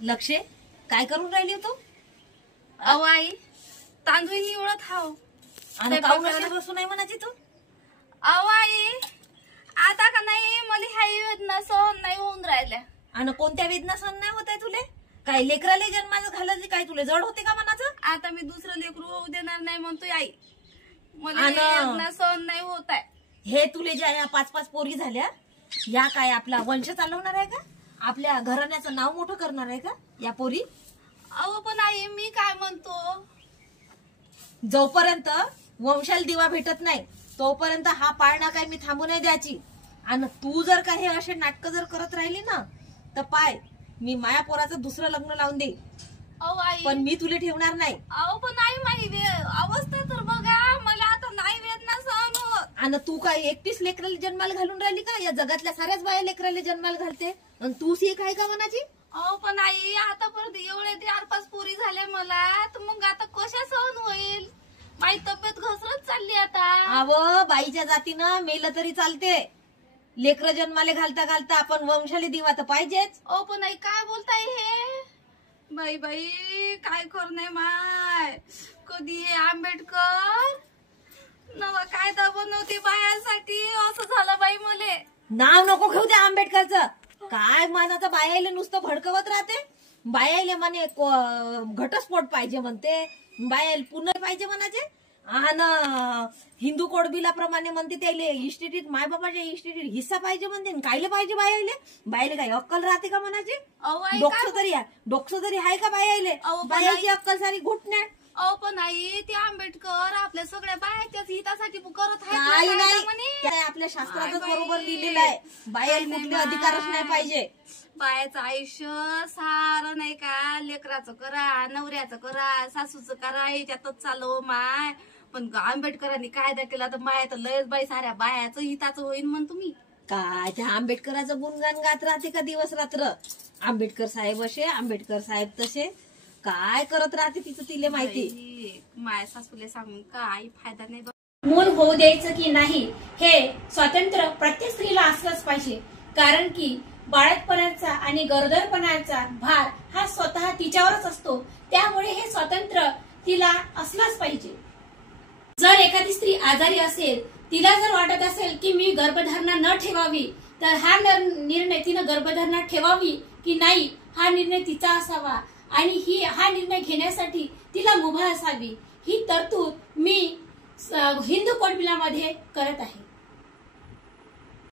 लक्षे काय करून राहिली तू? अहो आई, तांदूळ निवडत हाव. आणि काऊन अशी बसून नाही म्हणायची तू? अहो आई, आता का नाही मला ह्या वेदना सहन नाही होऊन राहिल्या. आणि कोणत्या वेदना सहन नाही होत आहे तुले? काय लेकराले जन्माला घालायची काय तुले जड होते का मनाचं? आता मी दुसरं लेकरू होऊ देणार नाही म्हणतोय आई. मला वेदना सहन नाही होत आहे. हे तुले ज्या या 5-5 पोरी झाल्या, या काय आपला वंश चालवणार आहे का? आपल्या घराण्याचं नाव मोठं करणार आहे का या पोरी? अहो पण आई, मी काय म्हणतो, जोपर्यंत वंशाला दिवा भेटत नाही तोपर्यंत हा पाळणा काय मी थांबू नाही द्यायची. आणि तू जर का हे असे नाटक जर करत राहिली ना तर पाय मी माया पोराचं दुसरं लग्न लावून दे. अहो आई, पण मी तुला ठेवणार नाही. अहो पण आई, माझी अवस्था तर बघा, मला आता नाही वेदना सहन होत. आणि तू काय एकटीच लेकराला जन्माला घालून राहिली का? या जगातल्या साऱ्याच बाया लेकराला जन्माला घालते आणि तूच एक आहे का मनाची? अहो पण आई, आतापर्यंत एवढे 4-5 पोरी झाल्या मला, तर मग आता कशा सहन होईल? माझी तब्येत घसरत चालली आता. अव बाईच्या जातीनं मेलं तरी चालते, लेकर जन्माले घालता घालता आपण वंशाले दिवा तर पाहिजेच. अहो पण आई, काय बोलताय हे? बाई बाई, काय कर नाही माय. कधी हे आंबेडकर नवा कायदा बनवते बायांसाठी, असं झालं बाई मले. नाव नको घेऊ द्या आंबेडकरचं. काय मानाचं बायाले नुसतं भडकवत राहते. बायाले म्हणे घटस्फोट पाहिजे म्हणते, बायाले पुन्हा पाहिजे म्हणाचे. आणि हिंदू कोड बिलाप्रमाणे म्हणते त्याले इस्टेटीत मायबापाच्या इस्टेटीत हिस्सा पाहिजे म्हणते. कायले पाहिजे बायाले? बायाले काय अक्कल राहते का म्हणाचे? डोकसं तरी आहे का बायाले? बायाची अक्कल सारी घुटण्यात. अहो पण आई, ते आंबेडकर आपल्या सगळ्या बायाच्याच हितासाठी करत काही नाही, आपल्या शास्त्रातच बरोबर लिहिलेलं आहे. बायाला कुठले अधिकारच नाही पाहिजे. बायाचं आयुष्य सारं नाही का, लेकराचं करा, नवऱ्याचं करा, सासूचं करा, याच्यातच चालव माय. पण आंबेडकरांनी कायदा केला तर माया तर लयच बाई साऱ्या बायाचं हिताचं होईल म्हण तुम्ही. काय त्या आंबेडकराचं गुणगान गात राहते का दिवस रात्र? आंबेडकर साहेब असे, आंबेडकर साहेब तसे, काय करत राहते तिचं तिले माहिती. माया सासूले सांगून काही फायदा नाही. मूल होऊ द्यायचं की नाही हे स्वातंत्र्य प्रत्येक स्त्रीला असलंच पाहिजे. कारण की बाळंतपणाचा आणि गरोदरपणाचा भार हा स्वतः तिच्यावरच असतो. त्यामुळे हे स्वातंत्र्य तिला असलंच पाहिजे. जर एखादी स्त्री आजारी असेल, तिला जर वाटत असेल की मी गर्भधारणा न ठेवावी, तर हा निर्णय तिनं गर्भधारणा ठेवावी की नाही हा निर्णय तिचा असावा. आणि हा निर्णय घेण्यासाठी तिला मुभा असावी. ही तरतूद मी हिंदू कोड बिलामध्ये करत आहे.